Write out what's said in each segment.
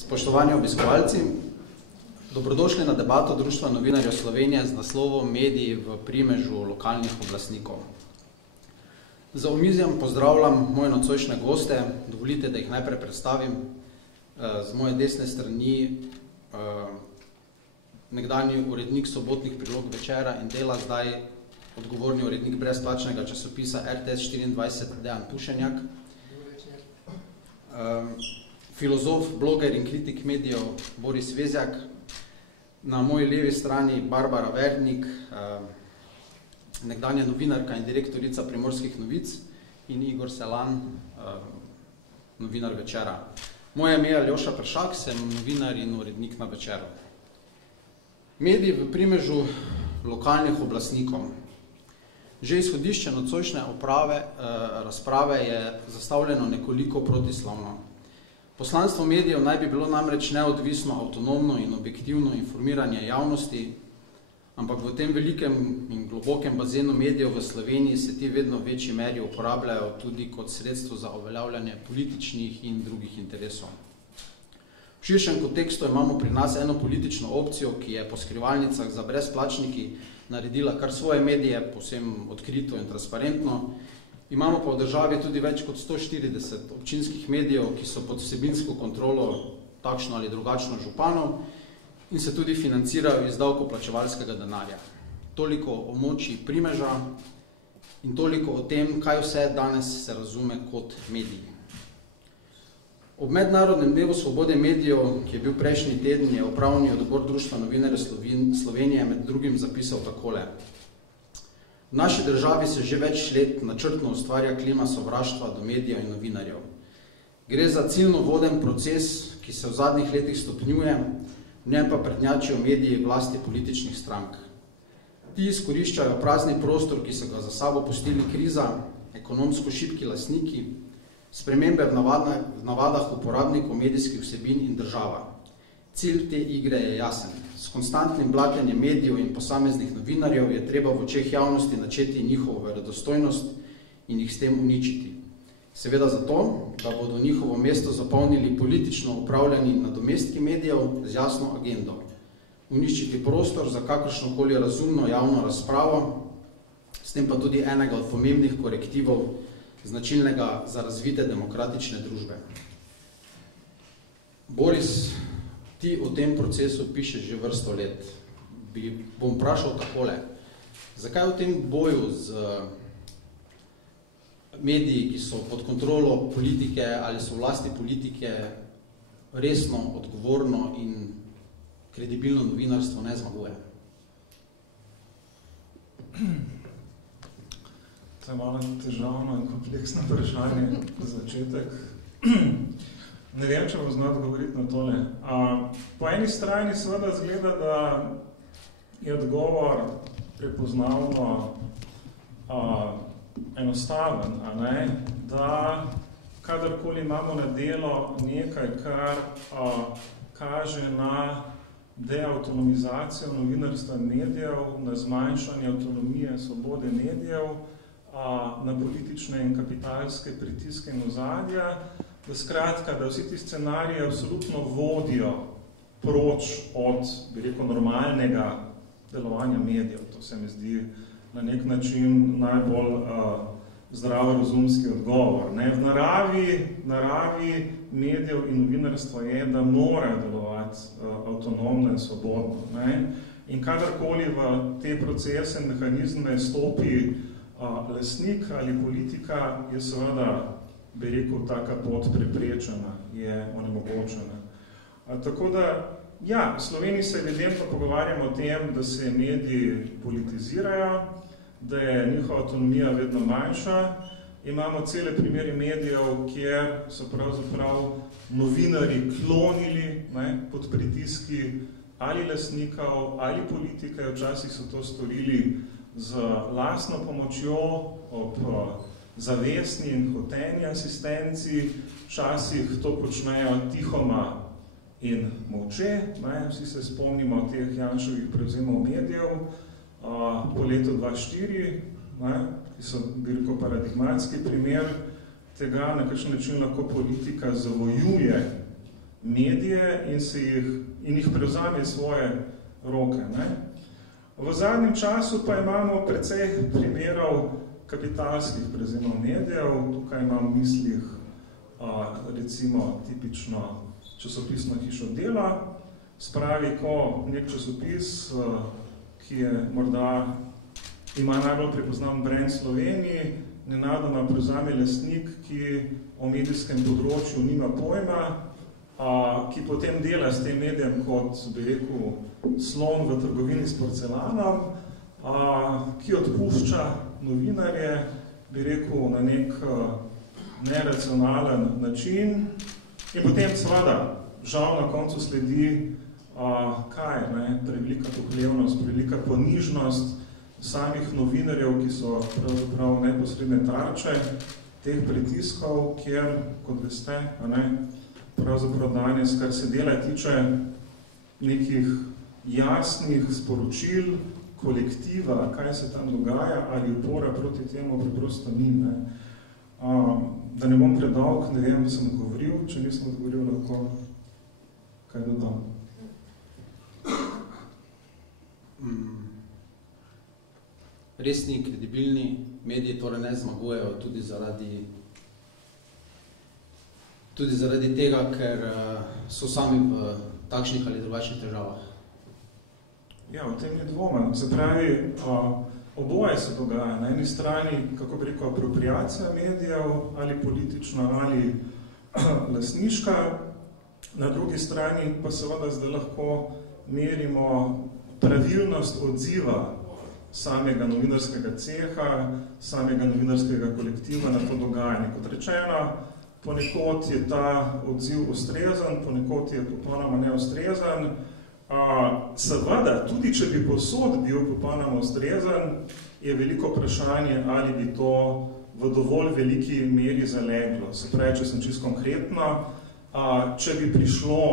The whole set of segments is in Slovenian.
Spoštovani obiskovalci, dobrodošli na debato Društva novinarjev Slovenije z naslovom Mediji v primežu lokalnih oblastnikov. Za omizjem pozdravljam moje nocojšnje goste, dovolite, da jih najprej predstavim. Z moje desne strani nekdanji urednik sobotnih prilog Večera in Dela, zdaj odgovorni urednik brezplačnega časopisa RTS 24 Dejan Pušenjak. Filozof, bloger in kritik medijev Boris Vezjak, na moji levi strani Barbara Vernik, nekdanja novinarka in direktorica Primorskih novic, in Igor Selan, novinar Večera. Moje ime je Aljoša Peršak, sem novinar in urednik na Večeru. Mediji v primežu lokalnih oblastnikov. Že izhodišče nocojšnje razprave je zastavljeno nekoliko protislovno. Poslanstvo medijev naj bi bilo namreč neodvisno, avtonomno in objektivno informiranje javnosti, ampak v tem velikem in globokem bazenu medijev v Sloveniji se ti vedno v večji meri uporabljajo tudi kot sredstvo za uveljavljanje političnih in drugih interesov. V širšem kontekstu imamo pri nas eno politično opcijo, ki je po skrivalnicah za brezplačniki naredila kar svoje medije, povsem odkrito in transparentno. Imamo pa v državi tudi več kot 140 občinskih medijev, ki so pod vsebinsko kontrolo takšno ali drugačno županov in se tudi financirajo iz davkoplačevalskega denarja. Toliko o moči primeža in toliko o tem, kaj vse danes se razume kot mediji. Ob Mednarodnem dnevu svobode medijev, ki je bil prejšnji teden, je upravni odbor Društva novinarjev Slovenije med drugim zapisal takole. V naši državi se že več let načrtno ustvarja klima sovraštva do medijev in novinarjev. Gre za ciljno voden proces, ki se v zadnjih letih stopnjuje, v njem pa prednjačijo mediji vlasti političnih strank. Ti izkoriščajo prazni prostor, ki so ga za sabo pustili kriza, ekonomsko šibki lastniki, spremembe v navadah uporabnikov medijskih vsebin in država. Cilj te igre je jasen. S konstantnim blatenjem medijev in posameznih novinarjev je treba v očeh javnosti načeti njihovo verodostojnost in jih s tem uničiti. Seveda zato, da bodo njihovo mesto zapolnili politično upravljeni nadomestki medijev z jasno agendo. Uničiti prostor za kakršnokoli razumno javno razpravo, s tem pa tudi enega od pomembnih korektivov, značilnega za razvite demokratične družbe. Boris, ti o tem procesu pišeš že vrsto let. Bom vprašal takole. Zakaj v tem boju z mediji, ki so pod kontrolo politike ali so vlasti politike, resno, odgovorno in kredibilno novinarstvo ne zmaguje? To je malo težavno in kompleksno vprašanje za začetek. Ne vem, če bom znal odgovoriti na tole. Po eni strani seveda zgleda, da je odgovor prepoznavno enostaven, da kadarkoli imamo na delo nekaj, kar kaže na deavtonomizacijo novinarstva medijev, na zmanjšanje avtonomije, svobode medijev, na politične in kapitalske pritiske in ozadja, da skratka, da vsi ti scenariji absolutno vodijo proč od, bi rekel, normalnega delovanja medijev. To se mi zdi na nek način najbolj zdravorazumski odgovor. V naravi medijev in novinarstva je, da morajo delovati avtonomno in svobodno. In kadarkoli v te procese, mehanizme stopi lastnik ali politika, je seveda, bi rekel, taka pot preprečena, je onemogočena. Tako da, ja, v Sloveniji se evidentno pogovarjamo o tem, da se mediji politizirajo, da je njihova avtonomija vedno manjša. Imamo cele primere medijev, kjer so pravzaprav novinarji klonili pod pritiski ali lastnikov ali politike, včasih so to storili z lastno pomočjo ob zavestni in hoteni asistenci, včasih to počnejo tihoma in molče. Vsi se spomnimo teh Janševih prevzemov medijev po letu 2004, ki so bili paradigmatski primer tega, na kakšen način lahko politika zavojuje medije in jih prevzame svoje roke. Ne? V zadnjem času pa imamo precej primerov kapitalskih prevzemov medijev. Tukaj imam v mislih recimo tipično časopisno hišo Dela. Spravi, ko nek časopis, ki je morda ima najbolj prepoznan brand Sloveniji, nenadoma prevzame lastnik, ki o medijskem področju nima pojma, ki potem dela s tem medijem kot, bi rekel, slon v trgovini s porcelanom, ki odpušča novinarje, bi rekel, na nek neracionalen način. In potem seveda, žal na koncu sledi kaj, ne? Prevelika pohlevnost, prevelika ponižnost samih novinarjev, ki so pravzaprav neposredne tarče teh pritiskov, kjer, kot veste, pravzaprav danes, kar se dela tiče nekih jasnih sporočil, kolektiva, kaj se tam dogaja, ali upora proti temu preprosto ni. Ne? Da ne bom predolg, ne vem, sem odgovoril, če nisem odgovoril, lahko kaj dodam. Resni, kredibilni mediji torej ne zmagujejo tudi zaradi tega, ker so sami v takšnih ali drugačnih težavah. Ja, v tem ni dvoma. Se pravi, oboje se dogaja. Na eni strani, kako bi rekel, apropriacija medijev, ali politična, ali lastniška. Na drugi strani pa seveda zdaj lahko merimo pravilnost odziva samega novinarskega ceha, samega novinarskega kolektiva na to dogajanje. Kot rečeno, ponekod je ta odziv ustrezen, ponekod je popolnoma neustrezen. Seveda, tudi če bi posod bil popolnoma ustrezen, je veliko vprašanje, ali bi to v dovolj veliki meri zaleglo. Se pravi, če sem čisto konkretno, če bi prišlo,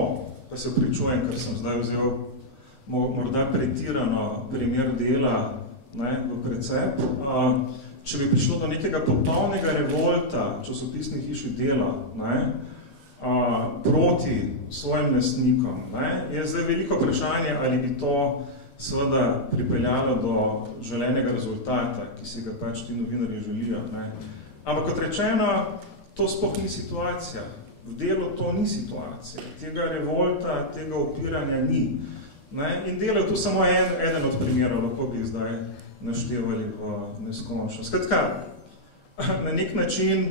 pa se pričujem, ker sem zdaj vzel morda pretirano primer Dela v precep, če bi prišlo do nekega popolnega revolta časopisnih hiši Dela proti svojim lastnikom, je zdaj veliko vprašanje, ali bi to seveda pripeljalo do želenega rezultata, ki si ga pač ti novinarji želijo. Ampak kot rečeno, to sploh ni situacija. V Delu to ni situacija. Tega revolta, tega upiranja ni. In Delo je tu samo eden od primerov, lahko bi zdaj naštevali v neskončnost. Skratka, na nek način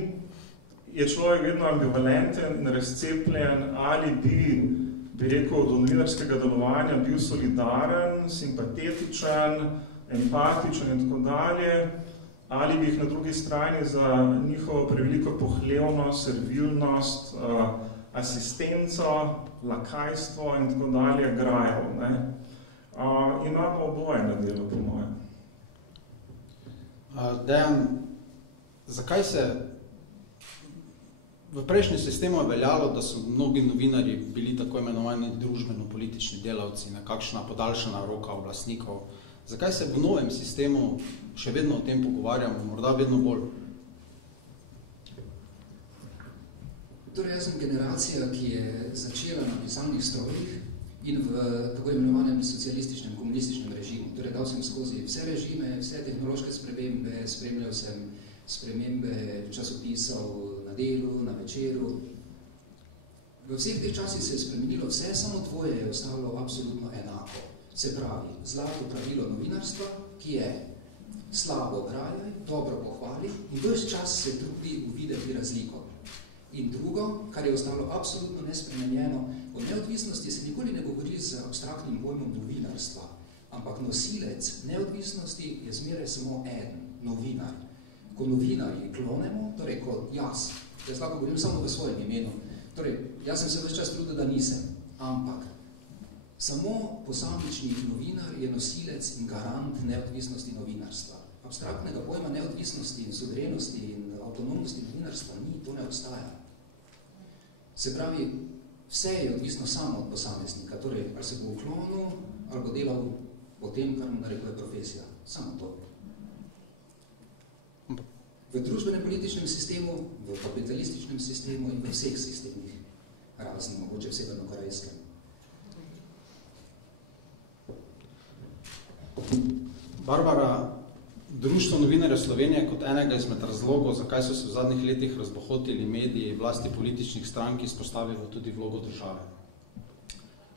je človek vedno ambivalenten, razcepljen, ali bi rekel, do novinarskega delovanja bil solidaren, simpatetičen, empatičen in tako dalje, ali bi jih na drugi strani za njihovo preveliko pohlevnost, servilnost, asistenco, lakajstvo in tako dalje grajal. Imamo oboje na Delu, po mojem. Dejan, zakaj se v prejšnjem sistemu je veljalo, da so mnogi novinarji bili tako imenovani družbeno-politični delavci, nekakšna podaljšana roka oblastnikov? Zakaj se v novem sistemu še vedno o tem pogovarjamo, morda vedno bolj? Torej, jaz sem generacija, ki je začela na pisalnih strojih in v tako imenovanem socialističnem, komunističnem režimu. Torej, dal sem skozi vse režime, vse tehnološke spremembe, spremljal sem spremembe časopisov na Delu, na Večeru. V vseh teh časih se je spremenilo vse, samo dvoje je ostalo absolutno enako. Se pravi, zlato pravilo novinarstva, ki je slabo grajaj, dobro pohvali in ves čas se trudi uvideti razliko. In drugo, kar je ostalo absolutno nespremenjeno, o neodvisnosti se nikoli ne govori z abstraktnim pojmom novinarstva, ampak nosilec neodvisnosti je zmeraj samo eden, novinar. Ko novinarji klonemo, torej kot jaz lahko govorim samo v svojem imenu, torej jaz sem se ves čas trudil, da nisem, ampak samo posamični novinar je nosilec in garant neodvisnosti novinarstva. Abstraktnega pojma neodvisnosti in suverenosti in avtonomnosti novinarstva ni, to ne obstaja. Se pravi, vse je odvisno samo od posameznika, torej ali se bo uklonil, ali bo delal po tem, kar mu narekuje profesija. Samo to. V družbenem političnem sistemu, v kapitalističnem sistemu in v vseh sistemih razen mogoče v severno-korejskem. Barbara, Društvo novinarjev Slovenije kot enega izmed razlogov, zakaj so se v zadnjih letih razbohotili mediji vlasti političnih strank, izpostavilo tudi vlogo države.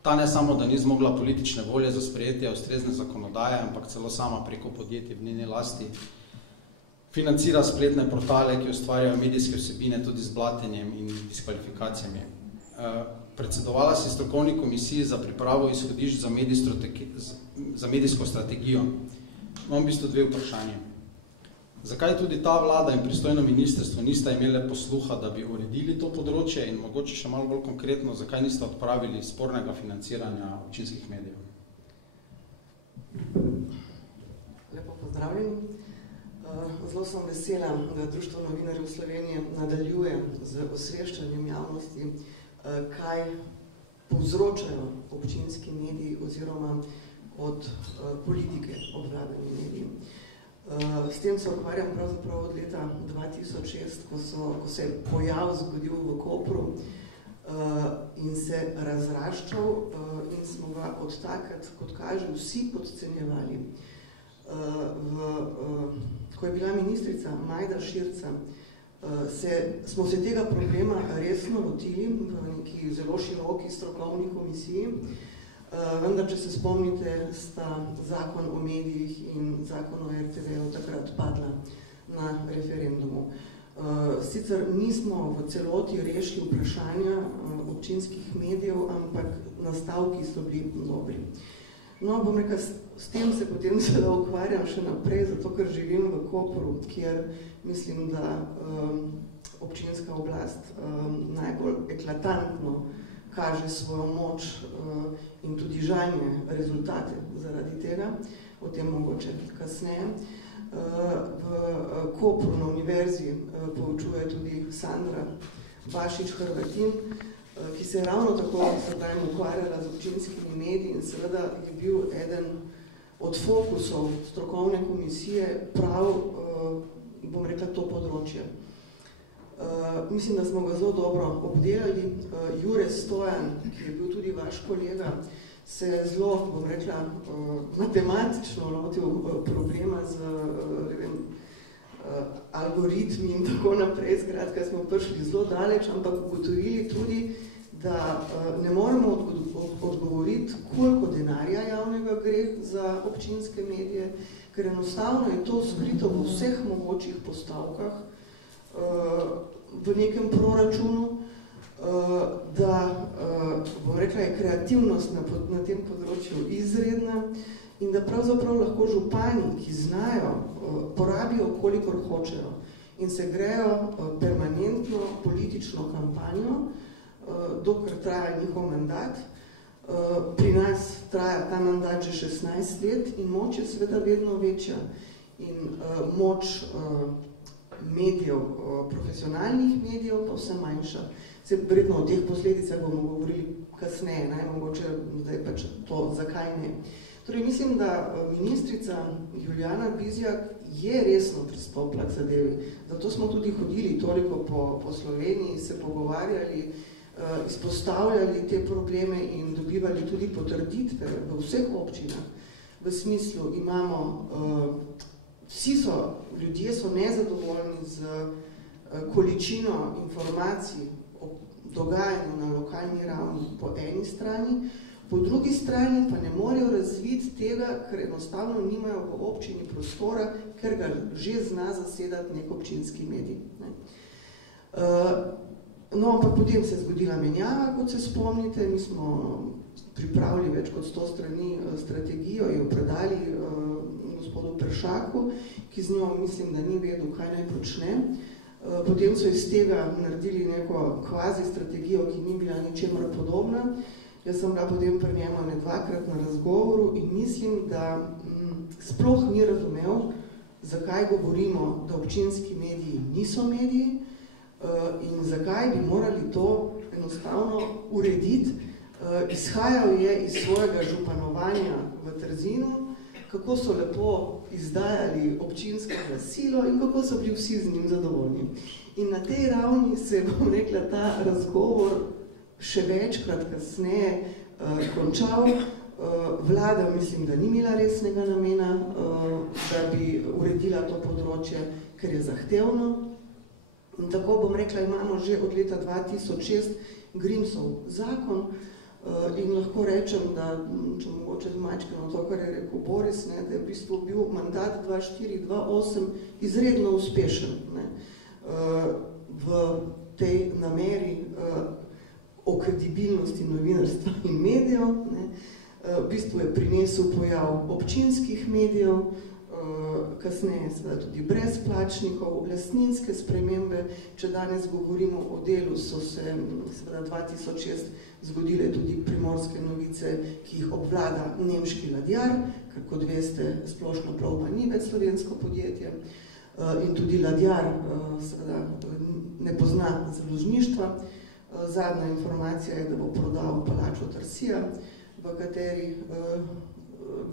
Ta ne samo, da ni zmogla politične volje za sprejetje ustrezne zakonodaje, ampak celo sama preko podjetij v njeni lasti financira spletne portale, ki ustvarjajo medijske vsebine tudi z blatenjem in diskvalifikacijami. Predsedovala si strokovni komisiji za pripravo izhodišč za medijsko strategijo. Imam v bistvu dve vprašanje. Zakaj tudi ta vlada in pristojno ministrstvo nista imele posluha, da bi uredili to področje in mogoče še malo bolj konkretno, zakaj nista odpravili spornega financiranja občinskih medijev? Lepo pozdravljeni. Zelo sem vesela, da Društvo novinarjev Slovenije nadaljuje z osveščanjem javnosti, kaj povzročajo občinski mediji oziroma od politike obvladani mediji. S tem se ukvarjam pravzaprav od leta 2006, ko se je pojav zgodil v Kopru in se razraščal in smo ga od takrat, kot kaže, vsi podcenjevali. Ko je bila ministrica Majda Širca, smo se tega problema resno lotili v neki zelo široki strokovni komisiji, vendar, če se spomnite, sta zakon o medijih in zakon o RTV takrat padla na referendumu. Sicer nismo v celoti rešili vprašanja občinskih medijev, ampak nastavki so bili dobri. No, bom rekel, s tem se potem seveda ukvarjam še naprej, zato ker živim v Kopru, kjer mislim, da občinska oblast najbolj eklatantno kaže svojo moč in tudi žanje rezultate zaradi tega, o tem mogoče kasneje. V Kopru na univerzi poučuje tudi Sandra Bašič-Hrvatin, ki se je ravno tako ukvarjala z občinskimi mediji in seveda je bil eden od fokusov strokovne komisije prav, bom rekla, to področje. Mislim, da smo ga zelo dobro obdelali. Jure Stojan, ki je bil tudi vaš kolega, se je zelo, bom rekla, matematično lotil problema z algoritmi in tako naprej. Skratka, smo prišli zelo daleč, ampak ugotovili tudi, da ne moremo odgovoriti, koliko denarja javnega gre za občinske medije, ker enostavno je to skrito v vseh mogočih postavkah v nekem proračunu, da, bom rekla, je kreativnost na tem področju izredna in da pravzaprav lahko župani, ki znajo, porabijo, kolikor hočejo in se grejo permanentno politično kampanjo, dokler traja njihov mandat. Pri nas traja ta mandat že 16 let in moč je seveda vedno večja in moč medijev, profesionalnih medijev pa vse manjša. Se verjetno o teh posledicah bomo govorili kasneje, mogoče zdaj pač to, zakaj ne. Torej, mislim, da ministrica Julijana Bizjak je resno pristopila k zadevi. Zato smo tudi hodili toliko po Sloveniji, se pogovarjali, izpostavljali te probleme in dobivali tudi potrditve v vseh občinah. V smislu imamo, ljudje so nezadovoljni z količino informacij o dogajanju na lokalni ravni po eni strani, po drugi strani pa ne morejo razviti tega, ker enostavno nimajo v občini prostora, ker ga že zna zasedati nek občinski medij. No, ampak potem se je zgodila menjava, kot se spomnite, mi smo pripravili več kot 100 strani strategijo in jo predali gospodu Peršaku, ki z njo mislim, da ni vedel, kaj naj počne. Potem so iz tega naredili neko kvazi strategijo, ki ni bila ničemer podobna. Jaz sem bila potem pri njemu dvakrat na razgovoru in mislim, da sploh ni razumel, zakaj govorimo, da občinski mediji niso mediji in zakaj bi morali to enostavno urediti. Izhajal je iz svojega županovanja v Trzinu, kako so lepo izdajali občinsko glasilo in kako so bili vsi z njim zadovoljni. In na tej ravni se je, bom rekla, ta razgovor še večkrat kasneje končal. Vlada, mislim, da ni imela resnega namena, da bi uredila to področje, ker je zahtevno. In tako bom rekla, imamo že od leta 2006 Grimsov zakon in lahko rečem, da, če mogoče zmačkano to, kar je rekel Boris, ne, da je v bistvu bil mandat 2004-2008 izredno uspešen, ne, v tej nameri o kredibilnosti novinarstva in medijev, ne. V bistvu je prinesel pojav občinskih medijev, kasneje seveda tudi brezplačnikov, lastninske spremembe. Če danes govorimo o delu, so se seveda 2006 zgodile tudi Primorske novice, ki jih obvlada nemški ladjar, ker kot veste, Splošna plovba ni več slovensko podjetje in tudi ladjar seveda ne pozna založništva. Zadnja informacija je, da bo prodal palačo Tarsija, v kateri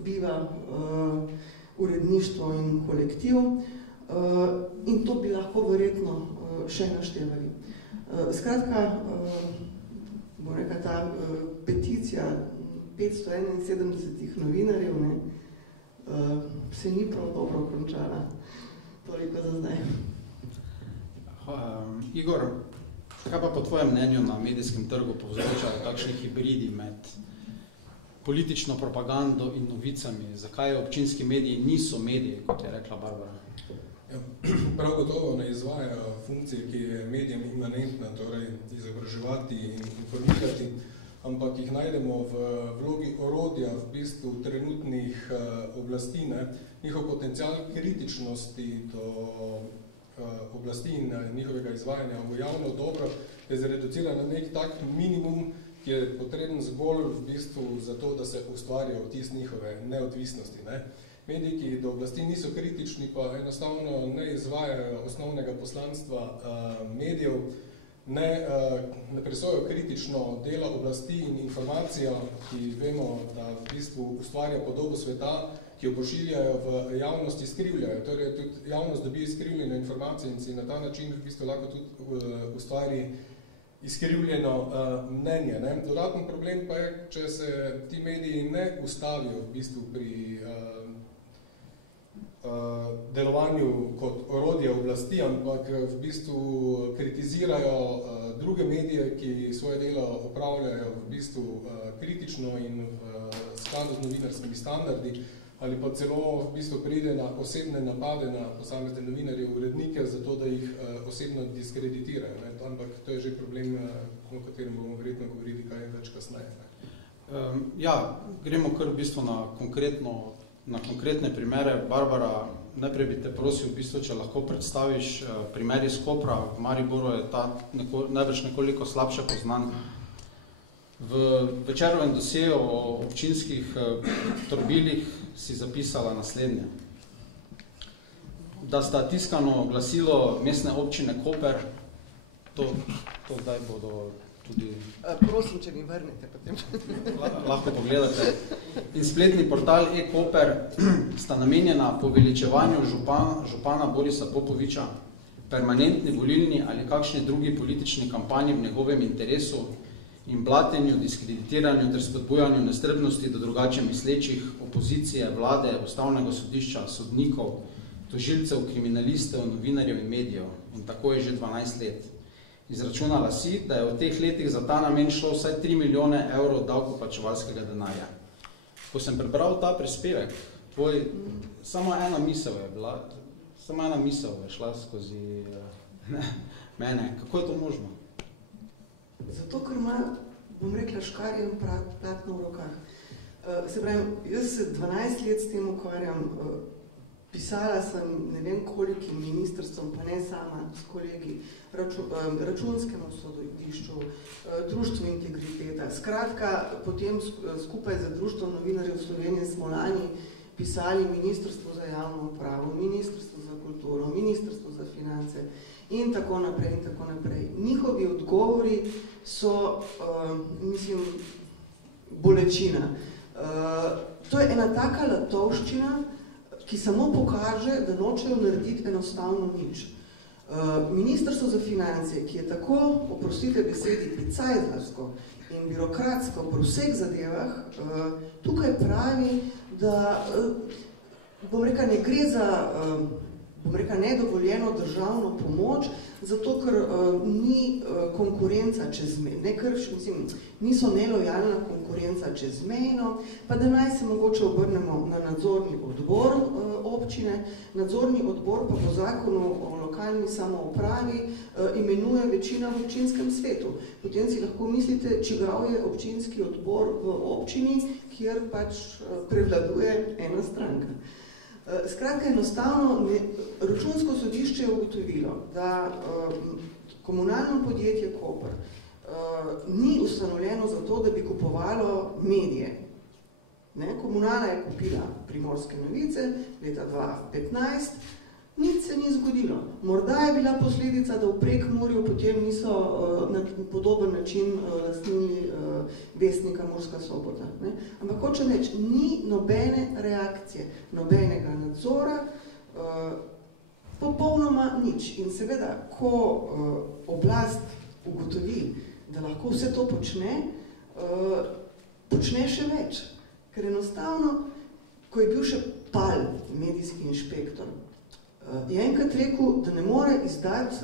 biva uredništvo in kolektiv. In to bi lahko verjetno še naštevali. Skratka, bom rekel, ta peticija 571 novinarjev, ne, se ni prav dobro končala. Toliko za zdaj. Igor, kaj pa po tvojem mnenju na medijskem trgu povzročajo takšni hibridi med politično propagando in novicami? Zakaj občinski mediji niso mediji, kot je rekla Barbara? Ja, prav gotovo ne izvajajo funkcije, ki je medijem imanentna, torej izobraževati in informirati, ampak jih najdemo v vlogi orodja v bistvu trenutnih oblasti. Ne? Njihov potencial kritičnosti do oblasti in njihovega izvajanja v javno dobro je zreduciran na nek tak minimum, ki je potreben zgolj v bistvu za to, da se ustvarja vtis njihove neodvisnosti. Ne? Mediji, ki do oblasti niso kritični, pa enostavno ne izvajajo osnovnega poslanstva medijev, ne presojajo kritično dela oblasti in informacija, ki vemo, da v bistvu ustvarja podobo sveta, ki jo pošiljajo v javnosti, skrivljajo. Torej, tudi javnost dobi skrivljene informacije in si na ta način v bistvu lahko tudi ustvari izkrivljeno mnenje. Ne? Dodatni problem pa je, če se ti mediji ne ustavijo v bistvu pri delovanju kot orodje oblasti, ampak v bistvu kritizirajo druge medije, ki svoje delo opravljajo v bistvu kritično in v skladu z novinarskimi standardi, ali pa celo v bistvu pride na osebne napade na posamezne novinarje, urednike, zato da jih osebno diskreditirajo. Ne? Ampak to je že problem, o katerem bomo verjetno govorili kaj več kasneje. Ja, gremo kar v bistvu na konkretne primere. Barbara, najprej bi te prosil, v bistvu, če lahko predstaviš primer iz Kopra. V Mariboru je ta najbrž nekoliko slabše poznan. V večerovem dosjeju o občinskih torbilih si zapisala naslednje. Da sta tiskano glasilo mestne občine Koper, to zdaj bodo tudi... Prosim, če mi vrnete potem. Lahko pogledate. In spletni portal e-Koper sta namenjena poveličevanju župana Borisa Popoviča, permanentni volilni ali kakšni drugi politični kampanji v njegovem interesu in blatenju, diskreditiranju ter spodbujanju nestrpnosti do drugače mislečih, opozicije, vlade, ustavnega sodišča, sodnikov, tožilcev, kriminalistov, novinarjev in medijev. In tako je že 12 let. Izračunala si, da je v teh letih za ta namen šlo vsaj 3 milijone evrov davkoplačevalskega denarja. Ko sem prebral ta prispevek, samo ena misel je šla skozi mene. Kako je to možno? Zato, ker ima, bom rekla, škarje in platno v rokah. Se pravim, jaz se 12 let s tem ukvarjam, pisala sem ne vem kolikim ministrstvom, pa ne sama s kolegi, računskemu sodišču, društvu Integriteta. Skratka, potem skupaj z Društvom novinarjev Slovenije smo lani pisali Ministrstvo za javno upravo, Ministrstvo za kulturo, Ministrstvo za finance in tako naprej in tako naprej. Njihovi odgovori so, mislim, bolečina. To je ena taka latovščina, ki samo pokaže, da nočejo narediti enostavno nič. Ministrstvo za finance, ki je tako, oprostite besedi, picajzlarsko in birokratsko pri vseh zadevah, tukaj pravi, da bom rekla, ne gre za nedovoljeno državno pomoč, zato ker ni konkurenca čezmejno, niso nelojalna konkurenca čezmejno, pa da naj se mogoče obrnemo na nadzorni odbor občine. Nadzorni odbor pa po zakonu o lokalni samoupravi imenuje večina v občinskem svetu. Potem si lahko mislite, čigav je občinski odbor v občini, kjer pač prevladuje ena stranka. Skratka, enostavno, Računsko sodišče je ugotovilo, da komunalno podjetje Koper ni ustanovljeno zato, da bi kupovalo medije. Komunala je kupila Primorske novice leta 2015, nič se ni zgodilo. Morda je bila posledica, da v Prekmurju potem niso na podoben način lastnili Vestnika Murska Sobota. Ampak hočem reči, ni nobene reakcije, nobenega nadzora, popolnoma nič. In seveda, ko oblast ugotovi, da lahko vse to počne, počne še več. Ker enostavno, ko je bil še Pal, medijski inšpektor, je enkrat rekel, da ne more izdati,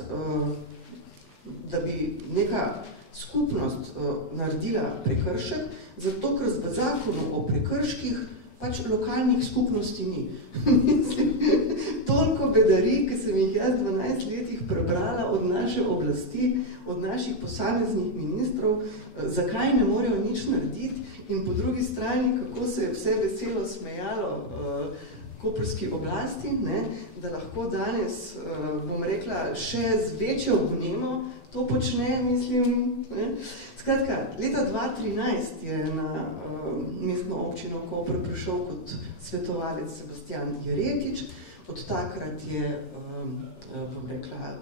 da bi neka skupnost naredila prekršek, zato ker v zakonu o prekrških pač lokalnih skupnosti ni. Mislim, toliko bedarij, ki sem jih jaz 12 letih prebrala od naše oblasti, od naših posameznih ministrov, zakaj ne morejo nič narediti in po drugi strani, kako se je vse veselo smejalo koprski oblasti, da lahko danes, bom rekla, še z večjo vnemo to počne, mislim. Skratka, leta 2013 je na mestno občino Koper prišel kot svetovalec Sebastian Jeretič. Od takrat je, bom rekla,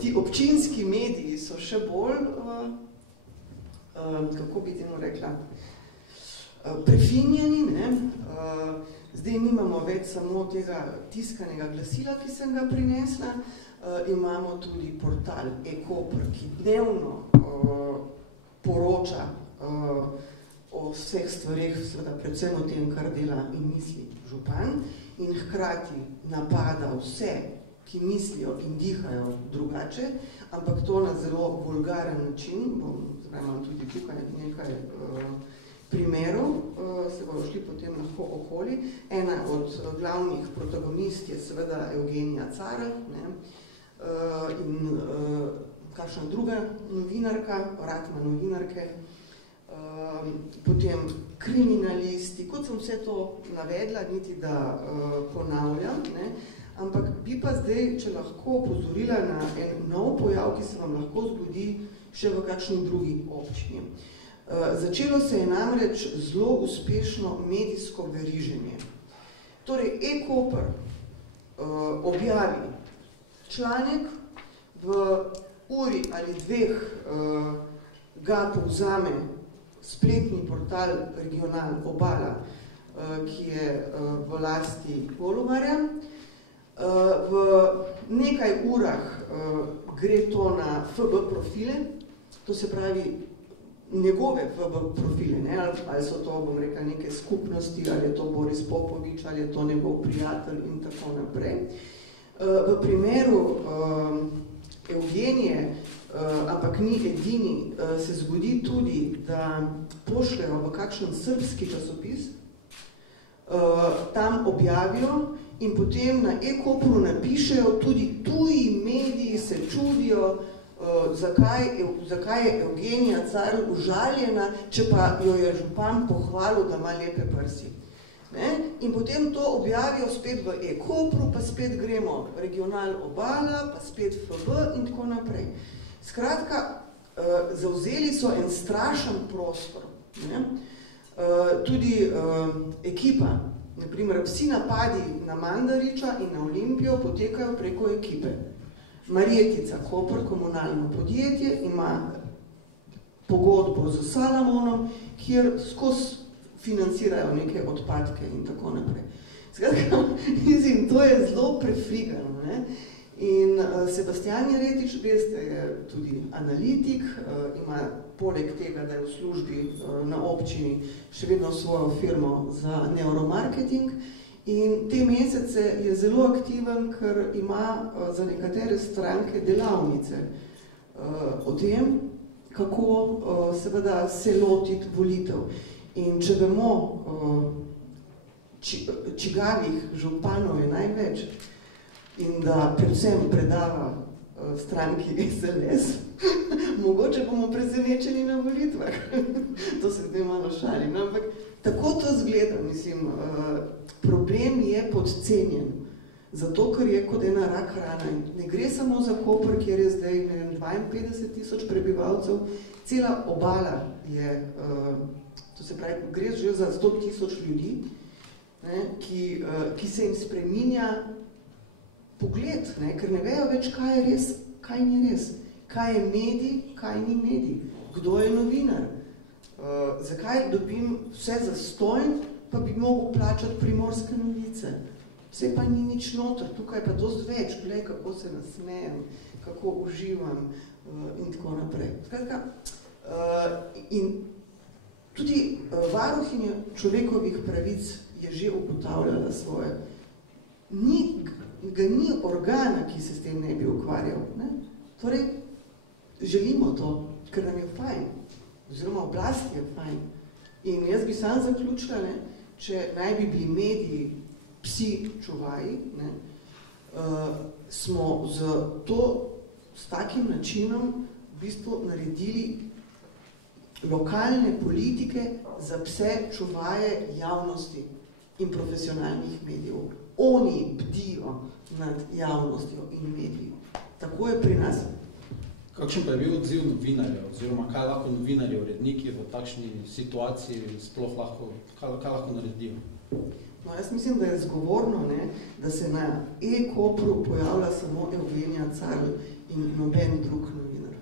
ti občinski mediji so še bolj, kako bi temu rekla, prefinjeni, zdaj nimamo več samo tega tiskanega glasila, ki sem ga prinesla, imamo tudi portal e-Koper, ki dnevno poroča o vseh stvareh, seveda predvsem o tem, kar dela in misli župan, in hkrati napada vse, ki mislijo in dihajo drugače, ampak to na zelo vulgaren način, imam tudi tukaj nekaj primerov, se bojo šli potem lahko okoli. Ena od glavnih protagonist je seveda Evgenija Carl, in kakšna druga novinarka, ratma novinarke, potem kriminalisti, kot sem vse to navedla, niti da ponavljam, ampak bi pa zdaj, če lahko opozorila na en nov pojav, ki se vam lahko zgodi še v kakšni drugi občini. Začelo se je namreč zelo uspešno medijsko veriženje. Torej, e-Koper objavi članek, v uri ali dveh ga povzame spletni portal Regional Obala, ki je v lasti Golobarja. V nekaj urah gre to na FB profile, to se pravi njegove FB profile, ali so to, bom rekla, neke skupnosti, ali je to Boris Popovič, ali je to njegov prijatelj in tako naprej. V primeru Evgenije, ampak ni edini, se zgodi tudi, da pošljajo v kakšen srbski časopis, tam objavijo in potem na e-Kopru napišejo, tudi tuji mediji se čudijo, zakaj je Evgenija Carl užaljena, če pa jo je župan pohvalil, da ima lepe prsi. In potem to objavijo spet v e-Kopru, pa spet gremo Regional Obala, pa spet FB in tako naprej. Skratka, zavzeli so en strašen prostor. Tudi ekipa, naprimer, vsi napadi na Mandariča in na Olimpijo potekajo preko ekipe. Marjetica Koper, komunalno podjetje, ima pogodbo z Salamonom, kjer skozi financirajo neke odpadke in tako naprej. Skratka, mislim, to je zelo prefrigano, ne? In Sebastian Jeretič, veste, je tudi analitik, ima poleg tega, da je v službi na občini še vedno svojo firmo za neuromarketing in te mesece je zelo aktiven, ker ima za nekatere stranke delavnice o tem, kako seveda se lotiti volitev. In če vemo, čigavih županov je največ, in da predvsem predava stranki SLS, mogoče bomo presenečeni na volitvah. To se zdaj malo šalim, ampak tako to zgleda, mislim, problem je podcenjen, zato ker je kot ena rak rana. Ne gre samo za Koper, kjer je zdaj 52,000 prebivalcev, cela obala je, to se pravi, gre že za 100,000 ljudi, ne, ki se jim spreminja pogled, ne, ker ne vejo več, kaj je res, kaj ni res, kaj je medij, kaj ni medij, kdo je novinar, zakaj dobim vse zastonj, pa bi mogel plačati Primorske novice. Vse pa ni nič noter, tukaj pa dosti več, glej, kako se nasmejem, kako uživam in tako naprej. Skratka, in tudi varuhinja človekovih pravic je že ugotavljala svoje. Ga ni organa, ki se s tem ne bi ukvarjal. Ne? Torej, želimo to, ker nam je fajn, oziroma oblast je fajn. In jaz bi sam zaključila, ne, če naj bi bili mediji psi čuvaji, ne, smo s takim načinom v bistvu naredili lokalne politike za pse čuvaje javnosti in profesionalnih medijev. Oni bdijo nad javnostjo in mediji. Tako je pri nas. Kakšen pa je bil odziv novinarjev, oziroma kaj lahko novinarji, uredniki v takšni situaciji sploh lahko, kaj lahko naredijo? No, jaz mislim, da je zgovorno, ne, da se na E-Kopru pojavlja samo Evgenija Carl in noben drug novinar.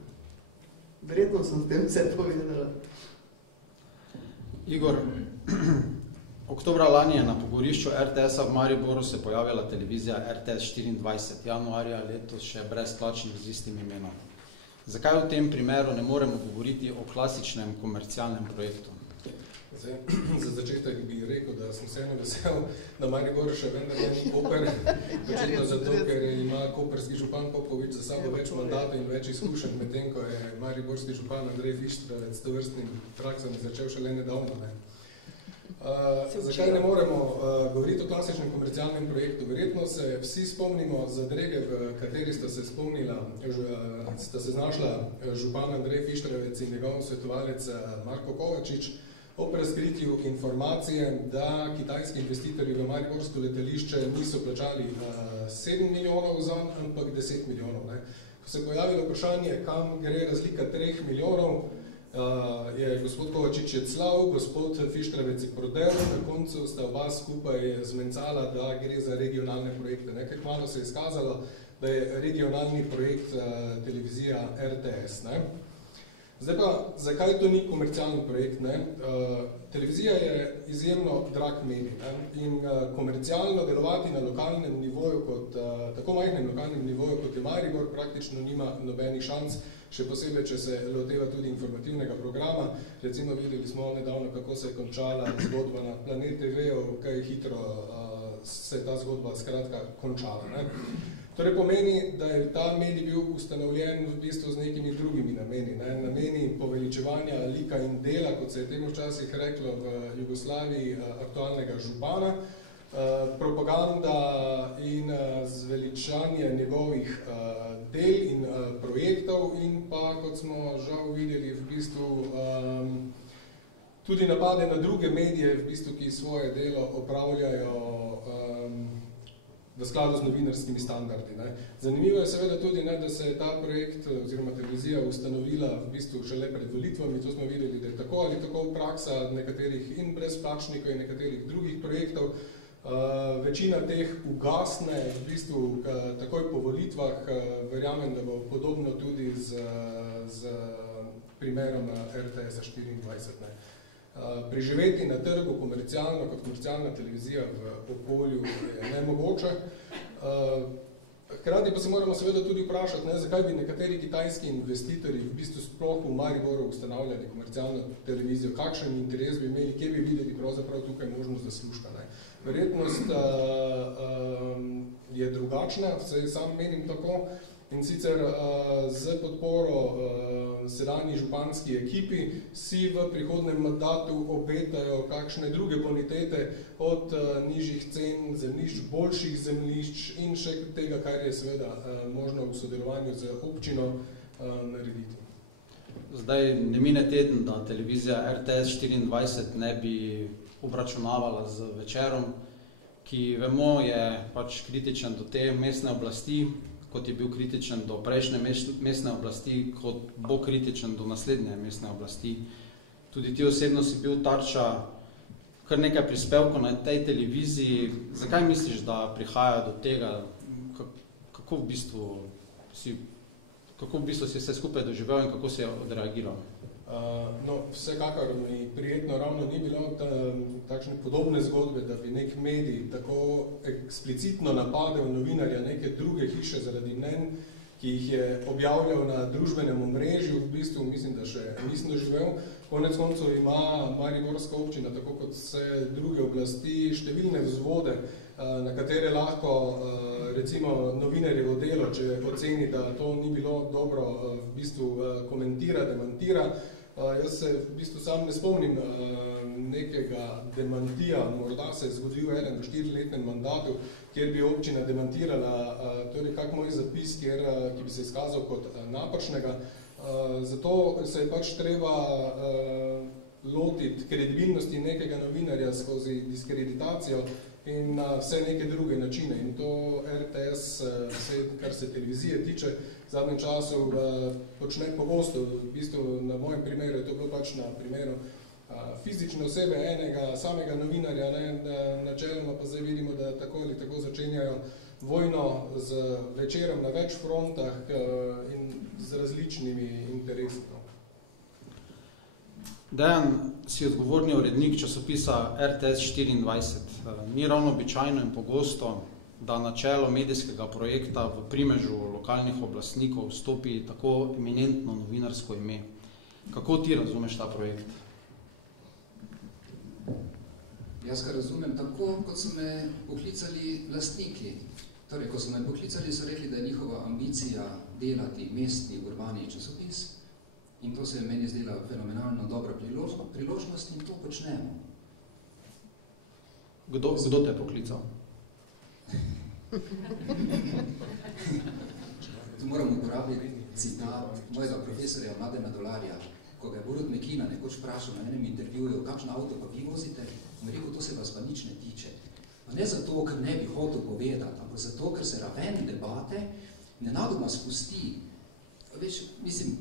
Verjetno sem s tem vse povedala. Igor, oktobra lani je na pogorišču RTS-a v Mariboru se pojavila televizija RTS 24, januarja letos še brezplačnih z istim imenom. Zakaj v tem primeru ne moremo govoriti o klasičnem komercialnem projektu? Zdaj, za začetek bi rekel, da sem vseeno vesel, da Maribor še vendar ni Koper, očitno zato, ker ima koperski župan Popovič za sabo več mandatov in več izkušenj, medtem ko je mariborski župan Andrej Fištravec s tovrstnim praksami začel šele nedavno. Ne? Zakaj ne moremo govoriti o klasičnem komercialnem projektu? Verjetno se vsi spomnimo zadrege, v kateri sta se znašla župan Andrej Fištravec in njegov svetovalec Marko Kovačič ob razkritju informacije, da kitajski investitorji v mariborsko letališče niso plačali 7 milijonov zanj, ampak 10 milijonov. Ne? Ko se je pojavilo vprašanje, kam gre razlika 3 milijonov, je gospod Kovačič odslal, gospod Fištravec je prodel, na koncu sta oba skupaj zmencala, da gre za regionalne projekte. Nekaj kmalu se je izkazalo, da je regionalni projekt televizija RTS. Ne? Zdaj pa, zakaj to ni komercialni projekt? Ne? Televizija je izjemno drag medij, ne? In komercialno delovati na lokalnem nivoju, tako majhnem lokalnem nivoju, kot je Maribor, praktično nima nobenih šans, še posebej, če se loteva tudi informativnega programa. Recimo videli smo nedavno, kako se je končala zgodba na Planet TV-u, kaj hitro se je ta zgodba skratka končala. Ne? Torej pomeni, da je ta medij bil ustanovljen v bistvu z nekimi drugimi nameni. Ne? Nameni poveličevanja lika in dela, kot se je temu včasih reklo v Jugoslaviji, aktualnega župana, propaganda in zveličanje njegovih del in projektov in pa, kot smo žal videli, v bistvu tudi napade na druge medije, v bistvu, ki svoje delo opravljajo v skladu z novinarskimi standardi. Ne. Zanimivo je seveda tudi, ne, da se je ta projekt oziroma televizija ustanovila v bistvu šele pred volitvami. To smo videli, da je tako ali tako praksa nekaterih in brezplačnikov in nekaterih drugih projektov. Večina teh ugasne v bistvu takoj po volitvah. Verjamem, da bo podobno tudi z primerom RTS 24. Ne. Preživeti na trgu komercialno kot komercialna televizija v okolju je nemogoče. Hkrati pa se moramo seveda tudi vprašati, zakaj bi nekateri kitajski investitorji v bistvu sploh v Mariboru ustanavljali komercialno televizijo, kakšen interes bi imeli, kje bi videli pravzaprav tukaj možnost zaslužka. Verjetnost je drugačna, vsaj sam menim tako, in sicer z podporo sedanji županski ekipi si v prihodnem mandatu obetajo kakšne druge bonitete od nižjih cen zemljišč, boljših zemljišč in še tega, kar je seveda možno v sodelovanju z občino narediti. Zdaj ne mine teden, da televizija RTS 24 ne bi obračunavala z Večerom, ki vemo je pač kritičen do te mestne oblasti, kot je bil kritičen do prejšnje mestne oblasti, kot bo kritičen do naslednje mestne oblasti. Tudi ti osebno si bil tarča kar nekaj prispevkov na tej televiziji. Zakaj misliš, da prihaja do tega? Kako v bistvu si vse skupaj doživel in kako si je odreagiral? Vsekakor mi prijetno ravno ni bilo takšne podobne zgodbe, da bi nek medij tako eksplicitno napadel novinarja neke druge hiše zaradi mnenj, ki jih je objavljal na družbenem omrežju. V bistvu mislim, da še nisem doživel. Konec koncev ima Mariborska občina, tako kot vse druge oblasti, številne vzvode, na katere lahko recimo novinarjevo delo, če oceni, da to ni bilo dobro, v bistvu komentira, demantira. Jaz se v bistvu sam ne spomnim nekega demantija, morda se je zgodil eden v 4-letnem mandatu, kjer bi občina demantirala torej kak moj zapis, ki bi se izkazal kot napačnega. Zato se je pač treba lotiti kredibilnosti nekega novinarja skozi diskreditacijo in na vse neke druge načine. In to RTS, vse, kar se televizije tiče, v zadnjem času počne pogosto. V bistvu na mojem primeru je to bilo pač na primeru fizične osebe, enega samega novinarja, načeloma pa zdaj vidimo, da tako ali tako začenjajo vojno z Večerom na več frontah in z različnimi interesi. Dejan, si odgovorni urednik časopisa RTS 24. Ni ravno običajno in pogosto, da na čelo medijskega projekta v primežu lokalnih oblastnikov vstopi tako eminentno novinarsko ime. Kako ti razumeš ta projekt? Jaz ga razumem tako, kot so me poklicali lastniki. Torej, ko so me poklicali, so rekli, da je njihova ambicija delati mestni urbani časopis in to se je meni zdela fenomenalno dobra priložnost in to počnemo. Kdo te je poklical? Tu moram uporabiti citat mojega profesorja Mladena Dolarja, ko ga je Borut Mekina nekoč vprašal na enem intervjuju, kakšen avto pa vi vozite, in rekel, to se vas pa nič ne tiče. Pa ne zato, ker ne bi hotel povedati, ampak zato, ker se raven debate nenadoma spusti. Veš, mislim,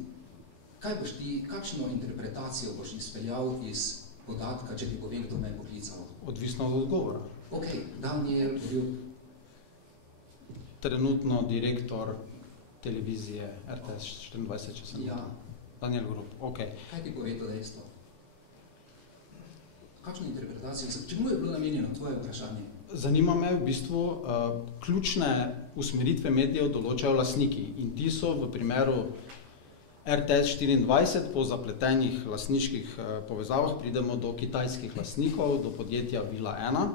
kaj boš ti, kakšno interpretacijo boš izpeljal iz podatka, če ti povem, kdo me je poklical? Odvisno od odgovora. Ok, Daniel bil trenutno direktor televizije RTS 24, če sem Daniel Grup, ok. Kaj ti pove to dejstvo? Kakšno interpretacijo? Čemu je bilo namenjeno tvoje vprašanje? Zanima me v bistvu, ključne usmeritve medijev določajo lastniki in ti so v primeru RTS 24 po zapletenih lastniških povezavah pridemo do kitajskih lastnikov, do podjetja Vila 1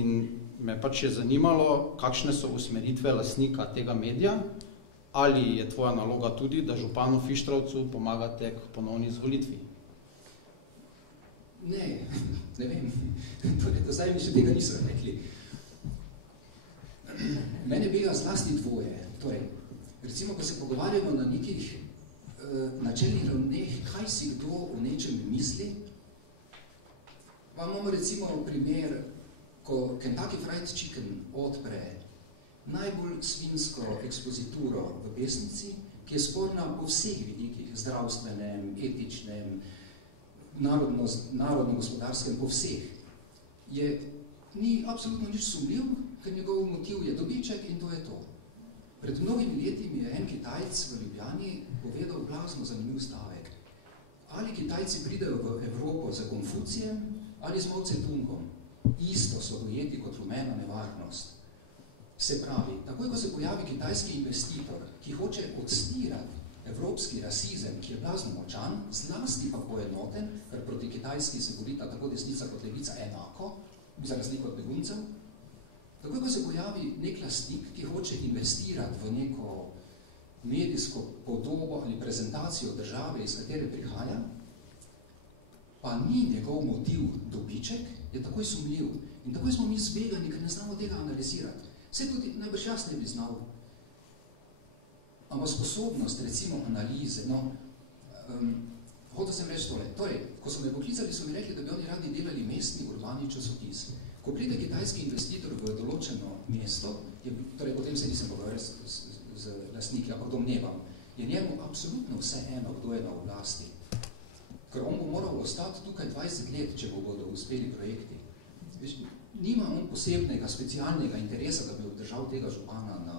in me pač je zanimalo, kakšne so usmeritve lastnika tega medija, ali je tvoja naloga tudi, da županu Fištravcu pomagate k ponovni izvolitvi? Ne vem. Do zdaj mi še tega niso rekli. Mene bega zlasti dvoje. Torej, recimo, ko se pogovarjamo na nekih načelnih ravneh, kaj si kdo o nečem misli, pa imamo recimo primer, ko Kentucky Fried Chicken odpre najbolj svinsko ekspozituro v Pesnici, ki je sporna po vseh vidikih, zdravstvenem, etičnem, narodno-gospodarskem, po vseh. Ni absolutno nič sumljiv, ker njegov motiv je dobiček in to je to. Pred mnogimi leti mi je en Kitajc v Ljubljani povedal glasno zanimiv stavek. Ali Kitajci pridejo v Evropo za Konfucijem ali z Mao Tse-tungom. Isto so dojeti kot rumena nevarnost. Se pravi, takoj ko se pojavi kitajski investitor, ki hoče odstirati evropski rasizem, ki je blazno močan, zlasti pa poenoten, ker proti Kitajski se borita tako desnica kot levica enako, za razliko od beguncev, takoj ko se pojavi nek lastnik, ki hoče investirati v neko medijsko podobo ali prezentacijo države, iz katere prihaja, pa ni njegov motiv dobiček, je takoj sumljiv. In takoj smo mi zbegani, ker ne znamo tega analizirati. Vse tudi najbrž jaz ne bi znal. Ampak sposobnost, recimo, analize, hotel sem reči tole. Torej, ko so me poklicali, so mi rekli, da bi oni radi delali mestni urbani časopis. Ko pride kitajski investitor v določeno mesto, torej potem se nisem pogovarjal z lastniki, ampak domnevam, je njemu absolutno vse eno, kdo je na oblasti. Ker on bo moral ostati tukaj 20 let, če bodo uspeli projekti. Nima on posebnega, specialnega interesa, da bi obdržal tega župana na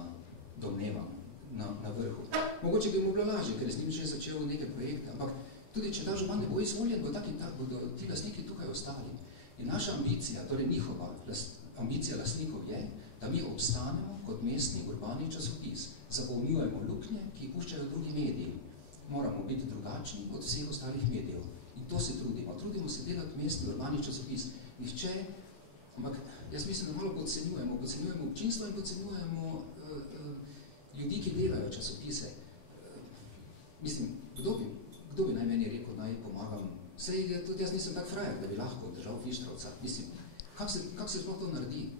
domnevam, na vrhu. Mogoče bi mu bilo lažje, ker je s njim že začel neke projekte, ampak tudi če ta župan ne bo izvoljen, bodo ti lastniki tukaj ostali. In naša ambicija, torej njihova ambicija lastnikov je, da mi obstanemo kot mestni urbani časopis, zapolnjujemo luknje, ki jih puščajo drugi mediji. Moramo biti drugačni od vseh ostalih medijev. In to se trudimo. Trudimo se delati mestni urbani časopis. Nihče, ampak jaz mislim, da malo podcenjujemo. Podcenjujemo občinstvo in podcenjujemo ljudi, ki delajo časopise. Mislim, kdo bi naj meni rekel, naj pomagam? Sej, tudi jaz nisem tak frajer, da bi lahko držal Fištravca. Mislim, kak se sploh to naredi?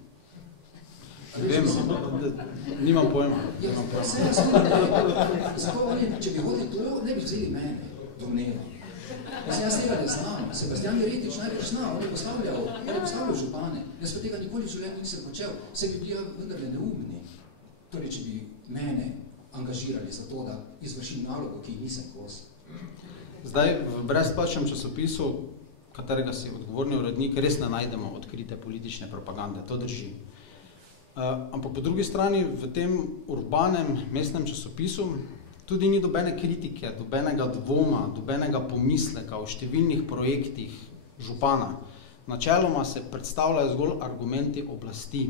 Vem, nimam pojma. Zato oni, če bi hodili to, ne bi vzeli mene, domnevam. Jaz tega ne znam. Sebastian Jeretič največ zna, on je postavljal župane. Jaz pa tega nikoli v življenju nisem počel. Se bi bili vendarle neumni. Torej, če bi mene angažirali za to, da izvršim nalogo, ki nisem kos. Zdaj, v brezplačnem časopisu, katerega si odgovorni urednik, res ne najdemo odkrite politične propagande. To drži. Ampak po drugi strani v tem urbanem mestnem časopisu tudi ni dobene kritike, dobenega dvoma, dobenega pomisleka o številnih projektih župana. Načeloma se predstavljajo zgolj argumenti oblasti.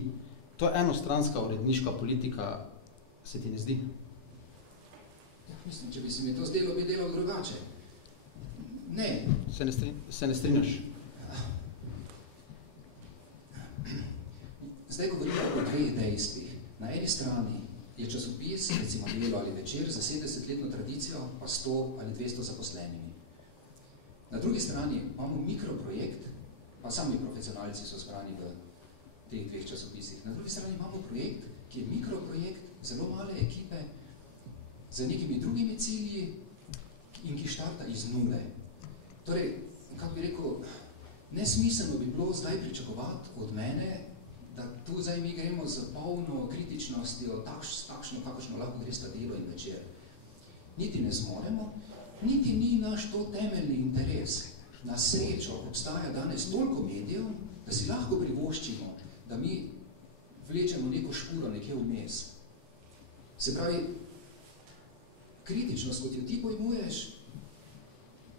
To je enostranska uredniška politika, se ti ne zdi? Ja, mislim, če bi se mi to zdelo, bi delal drugače. Ne. Se ne strinjaš? Zdaj govorimo o dveh dejstvih. Na eni strani je časopis, recimo Delo ali Večer, za 70-letno tradicijo, pa 100 ali 200 zaposlenimi. Na drugi strani imamo mikroprojekt, pa sami profesionalci so zbrani v teh dveh časopisih. Na drugi strani imamo projekt, ki je mikroprojekt, zelo male ekipe, z nekimi drugimi cilji in ki štarta iz nule. Torej, kako bi rekel, nesmiselno bi bilo zdaj pričakovati od mene, da tu zdaj mi gremo z polno kritičnostjo, takšno, kakošno lahko gre sta Delo in Večer. Niti ne zmoremo, niti ni naš to temeljni interes. Na srečo obstaja danes toliko medijev, da si lahko privoščimo, da mi vlečemo neko špuro nekje vmes. Se pravi, kritičnost, kot jo ti pojmuješ,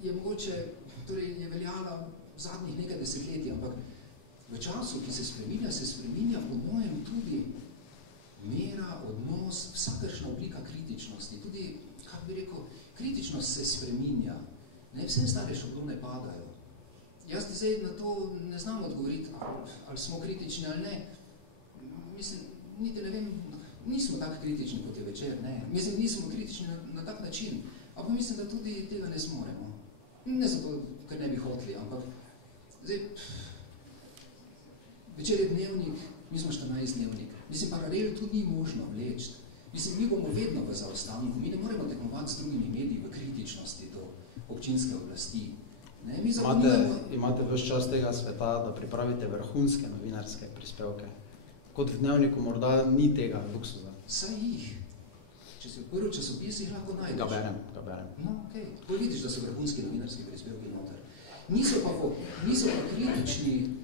je mogoče, torej je veljala zadnjih nekaj desetletij, ampak v času, ki se spreminja po mojem tudi mera, odnos, vsakršna oblika kritičnosti. Tudi, kako bi rekel, kritičnost se spreminja. Ne, vse stare šablone padajo. Jaz zdaj na to ne znam odgovoriti, ali smo kritični ali ne. Mislim, niti ne vem, nismo tako kritični kot je Večer, ne. Mislim, nismo kritični na tak način, ampak mislim, da tudi tega ne zmoremo. Ne zato, ker ne bi hoteli, ampak zdaj, Večer je dnevnik, mi smo 14 dnevnik. Mislim, paralel tudi ni možno vleči. Mislim, mi bomo vedno v zaostanku, mi ne moremo tekmovati z drugimi mediji v kritičnosti do občinske oblasti. Ne, mi imate ves čas tega sveta, da pripravite vrhunske novinarske prispevke. Kot v dnevniku morda ni tega luksuza. Saj jih. Če si odprl časopisih, lahko najdeš. Ga berem. No, okej. To vidiš, da so vrhunski novinarski prispevki noter. Niso pa kritični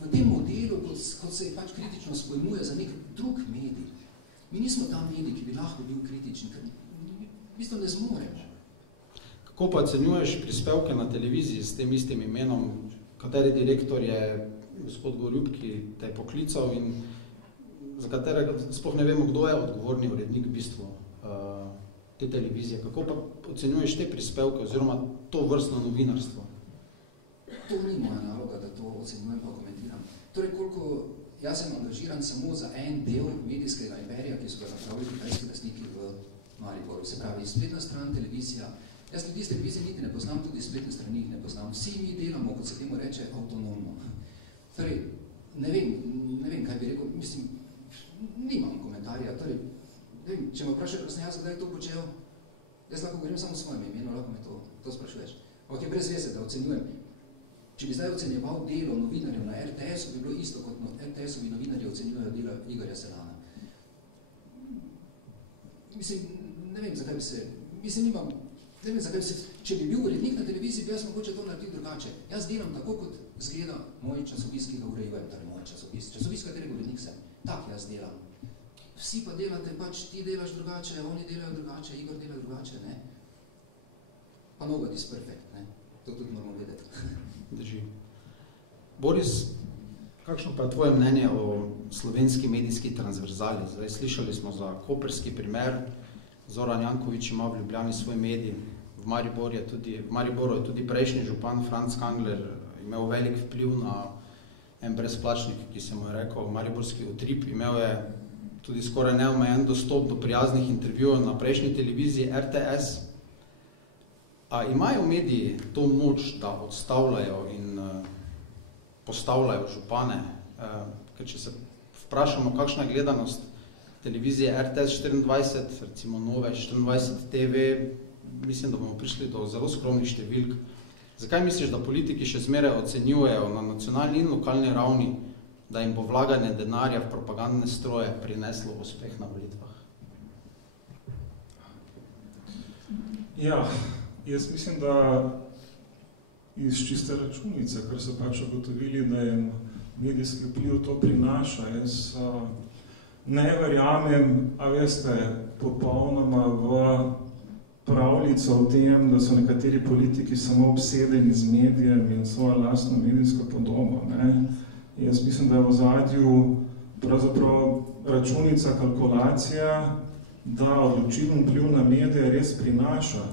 v tem modelu, kot se pač kritično spojmuje za nek drug medij. Mi nismo ta medij, ki bi lahko bil kritični, ker v bistvu ne zmoremo. Kako pa ocenjuješ prispevke na televiziji s tem istim imenom, kateri direktor je gospod Gorjup, ki te je poklical in za katerega sploh ne vemo, kdo je odgovorni urednik v bistvu te televizije. Kako pa ocenjuješ te prispevke oziroma to vrstno novinarstvo? To ni moja naloga, da to ocenjujem pa komentiram. Torej, koliko jaz sem angažiran samo za en del medijskega imperija, ki so ga napravili kitajski lastniki v Mariboru. Se pravi, spletna stran, televizija. Jaz ljudi iz televizije niti ne poznam, tudi spletne strani ne poznam. Vsi mi delamo, kot se temu reče, avtonomno. Torej, ne vem, kaj bi rekel, mislim, nimam komentarja. Torej, ne vem, če me vprašajo, ko sem jaz kdaj to počel, jaz lahko govorim samo s svojim imenom, lahko me to sprašuješ. Ok, brez veze, da ocenjujem. Če bi zdaj ocenjeval delo novinarjev na RTS-u, bi bilo isto, kot RTS-ovi novinarji ocenjujejo delo Igorja Selana. Mislim, ne vem, zakaj bi se, če bi bil urednik na televiziji, bi jaz mogoče to naredil drugače. Jaz delam tako, kot zgleda moj časopis, ki ga urejujem, torej moj časopis, katerega urednik sem. Tak jaz delam. Vsi pa delate, pač ti delaš drugače, oni delajo drugače, Igor dela drugače, ne. Pa nobody is perfect, ne. To tudi moramo vedeti. Drži. Boris, kakšno pa je tvoje mnenje o slovenski medijski transverzali? Zdaj, slišali smo za koperski primer, Zoran Janković ima v Ljubljani svoj medij, v Mariboru je tudi prejšnji župan Franc Kangler imel velik vpliv na en brezplačnik, ki se mu je rekel Mariborski utrip, imel je tudi skoraj neomejen dostop do prijaznih intervjujev na prejšnji televiziji RTS. A imajo mediji to moč, da odstavljajo in postavljajo župane? Ker če se vprašamo, kakšna je gledanost televizije RTS 24, recimo Nove 24 TV, mislim, da bomo prišli do zelo skromnih številk. Zakaj misliš, da politiki še zmeraj ocenjujejo na nacionalni in lokalni ravni, da jim bo vlaganje denarja v propagandne stroje prineslo uspeh na volitvah? Ja, jaz mislim, da iz čiste računice, ker so pač ugotovili, da jim medijski vpliv to prinaša. Jaz ne verjamem, a veste, popolnoma v pravljico o tem, da so nekateri politiki samo obsedeni z medijem in svojo lastno medijsko podobo. Ne? Jaz mislim, da je v ozadju pravzaprav računica, kalkulacija, da odločilen vpliv na medije res prinaša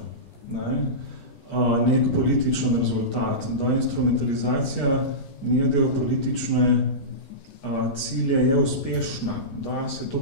nek političen rezultat, da instrumentalizacija medijev politične cilje je uspešna, da se to